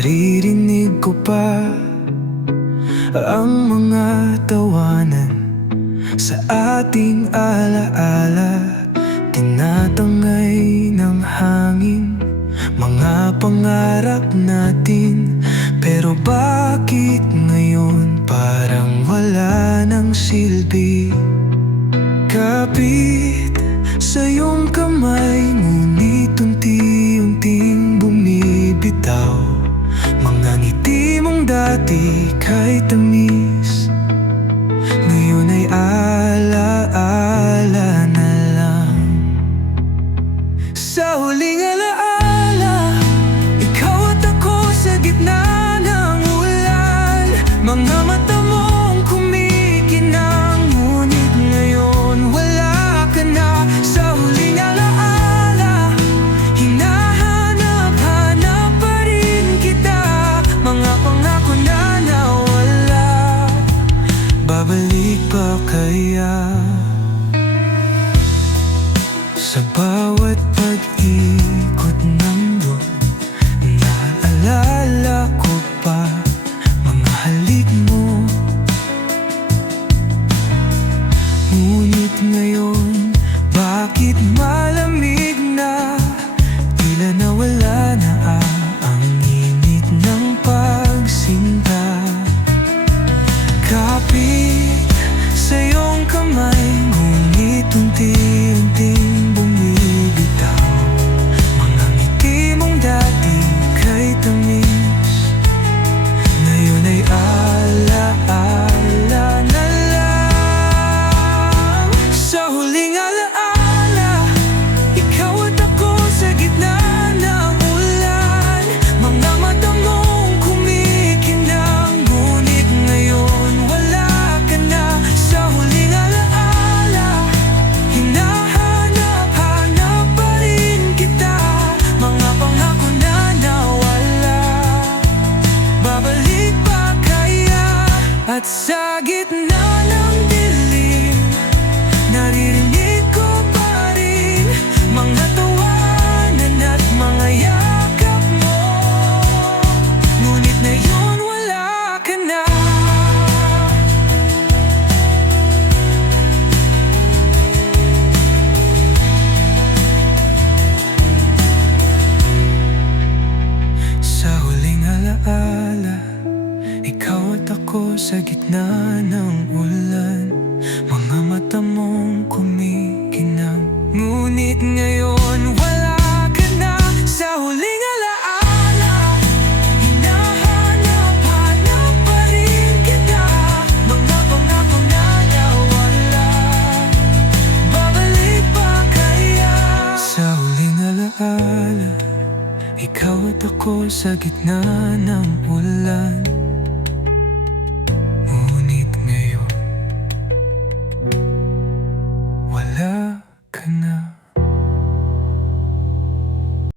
Naririnig ko pa ang mga tawanan sa ating alaala. Tinatangay ng hangin mga pangarap natin. Pero bakit ngayon parang wala ng silbi? Kapit sa iyong kamay, ngunit unti-unting bumibitaw. Mga ngiti mong dati kay tamis, ngayon ay ala-ala na lang. Sa huling alaala, ikaw at ako sa gitna ng ulan. Mga mata mong kumikinang, ngunit ngayon wala ka na. Sa huling alaala, hinahanap-hanap pa rin kita. Mga pangako na nawala, babalik pa kaya? Sa bawat pag-ikot ng buwan, naalala ko pa mga halik mo. Ngunit ngayon, bakit malamig na? Tila nawala na ang init ng pagsinta. Kapit sa iyong kamay, ngunit unti-unting bumibitaw. Mga ngiti mong dati kay tamis, ngayon ay ala-ala na lang. Sa huling alaala, ikaw at ako sa gitna ng ulan. Mga mata mong kumikinang, ngunit ngayon wala ka na. Sa huling alaala, hinahanap-hanap pa rin kita. Mga pangako na nawala, babalik pa kaya? At sa gitna ng dilim, naririnig ko pa rin mga tawanan at mga yakap mo. Ngunit ngayon wala ka na. Sa huling alaala, ikaw at ako sa gitna ng ulan. Mga mata mong kumikinang, ngunit ngayon wala ka na. Sa huling alaala, hinahanap-hanap pa rin kita. Mga pangako na nawala, babalik pa kaya? Sa huling alaala, ikaw at ako sa gitna ng ulan.